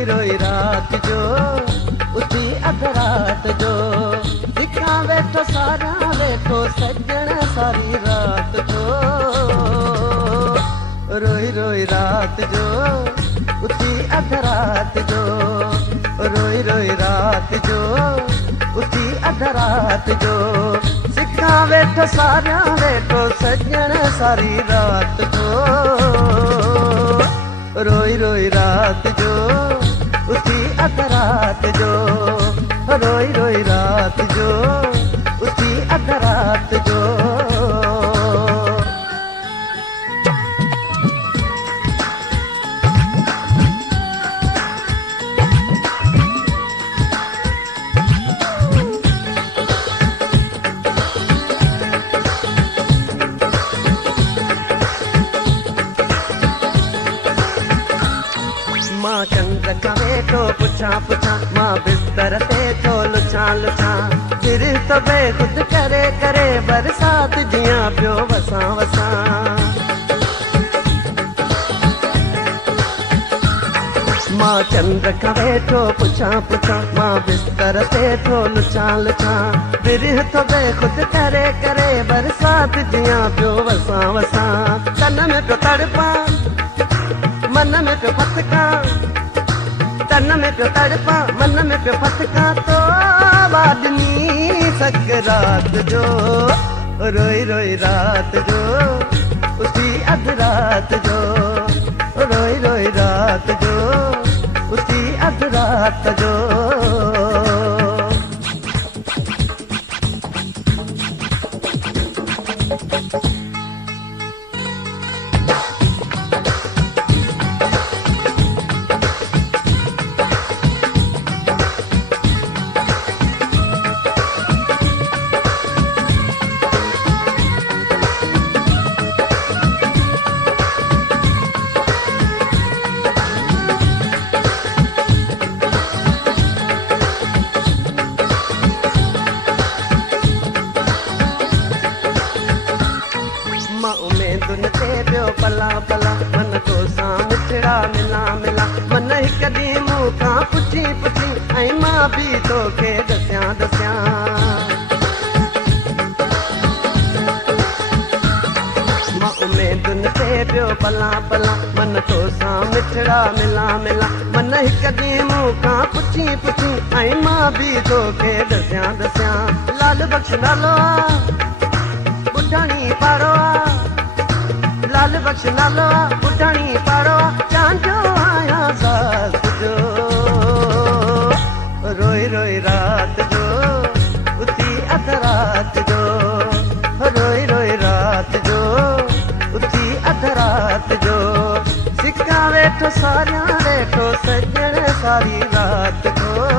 रोई रोई रात जो उठी अध रात जो दिखा बैठो सारा बैठो सजण सारी रात जो रोई रोई रात जो उठी अध रात जो रोई रोई रात जो उठी अध रात जो सिखा बैठो सारा बैठो सजण सारी रात जो रोई रोई रात जो उठी अध रात जो रोई रोई रात जो उठी अध रात जो माँ चंद्र का वेठो पुछा पुछा माँ बिस्तर ते थो लुछा लुछा फिर तो बेखुद करे करे बरसात जिया पियो वसा वसा माँ चंद्र का वेठो पुछा पुछा माँ बिस्तर ते थो लुछा लुछा फिर तो बेखुद करे करे बरसात जिया पियो वसा वसा तन में पियो तड़पा मन में पियो फटका तन में पियो तड़पा मन में पियो फटका तो आदमी सकरात जो रोई रोई रात जो उठी अध रात जो रोई रोई रात जो उठी अध रात जो दुन ते पियो पला पला मन तो सां मिठड़ा मिला मिला मन हिक ॾींहुं मूंखां पुछी पुछी ऐं मां बि तोखे दसियां दसियां मां उमेदुन ते पियो पला पला मन तो सां मिठड़ा मिला मिला मन हिक ॾींहुं मूंखां पुछी पुछी ऐं मां बि तोखे दसियां दसियां लाल बख्श नालो ॿुधणी पाड़ो लाल बख्श नालो ॿुधणी पाड़ो चांजो आया सास जो रोई रोई रात जो उठी अध रात जो रोई रोई रात जो उठी अध रात जो सिक्का वेठो सारिया वेठो सजण सारी रात को